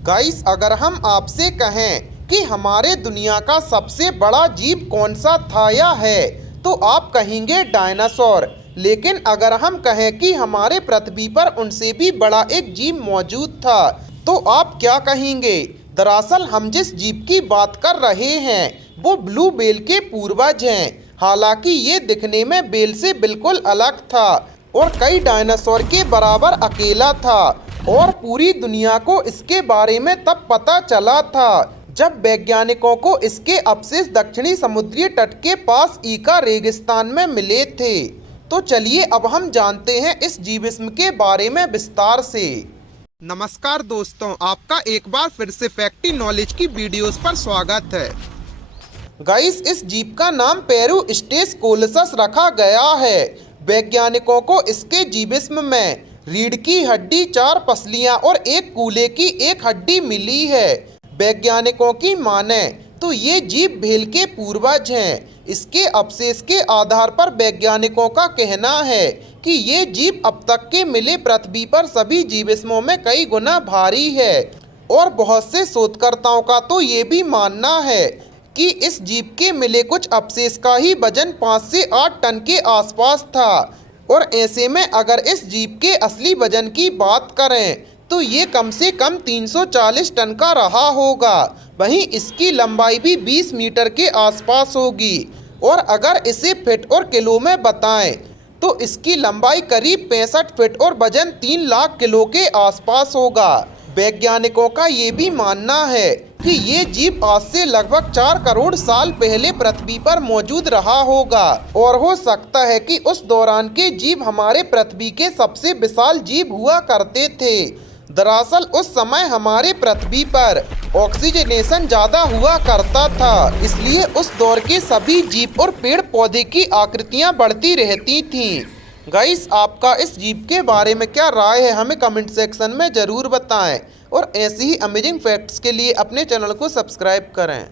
Guys, अगर हम आपसे कहें कि हमारे दुनिया का सबसे बड़ा जीव कौन सा था या है, तो आप कहेंगे डायनासोर। लेकिन अगर हम कहें कि हमारे पृथ्वी पर उनसे भी बड़ा एक जीव मौजूद था, तो आप क्या कहेंगे? दरअसल हम जिस जीव की बात कर रहे हैं वो ब्लू व्हेल के पूर्वज हैं। हालांकि ये दिखने में व्हेल से बिल्कुल अलग था और कई डायनासोर के बराबर अकेला था, और पूरी दुनिया को इसके बारे में तब पता चला था जब वैज्ञानिकों को इसके अवशेष दक्षिणी समुद्री तट के पास ईका रेगिस्तान में मिले थे। तो चलिए अब हम जानते हैं इस जीवाश्म के बारे में विस्तार से। नमस्कार दोस्तों, आपका एक बार फिर से फैक्टी नॉलेज की वीडियोस पर स्वागत है। गाइस, इस जीव का नाम पेरुस्टेस कोलसस रखा गया है। वैज्ञानिकों को इसके जीवाश्म में रीढ़ की हड्डी, 4 पसलियां और एक कूल्हे की एक हड्डी मिली है। वैज्ञानिकों की माने तो ये जीव व्हेल के पूर्वज हैं। इसके अवशेष के आधार पर वैज्ञानिकों का कहना है कि ये जीव अब तक के मिले पृथ्वी पर सभी जीवाश्मों में कई गुना भारी है, और बहुत से शोधकर्ताओं का तो ये भी मानना है कि इस जीव के मिले कुछ अवशेष का ही वजन 5 से 8 टन के आसपास था। और ऐसे में अगर इस जीव के असली वजन की बात करें तो ये कम से कम 340 टन का रहा होगा। वहीं इसकी लंबाई भी 20 मीटर के आसपास होगी, और अगर इसे फीट और किलो में बताएं तो इसकी लंबाई करीब 65 फीट और वजन 3 लाख किलो के आसपास होगा। वैज्ञानिकों का ये भी मानना है कि ये जीव आज से लगभग 4 करोड़ साल पहले पृथ्वी पर मौजूद रहा होगा, और हो सकता है कि उस दौरान के जीव हमारे पृथ्वी के सबसे विशाल जीव हुआ करते थे। दरअसल उस समय हमारे पृथ्वी पर ऑक्सीजनेशन ज़्यादा हुआ करता था, इसलिए उस दौर के सभी जीव और पेड़ पौधे की आकृतियाँ बढ़ती रहती थीं। गाइस, आपका इस जीव के बारे में क्या राय है, हमें कमेंट सेक्शन में ज़रूर बताएं, और ऐसी ही अमेजिंग फैक्ट्स के लिए अपने चैनल को सब्सक्राइब करें।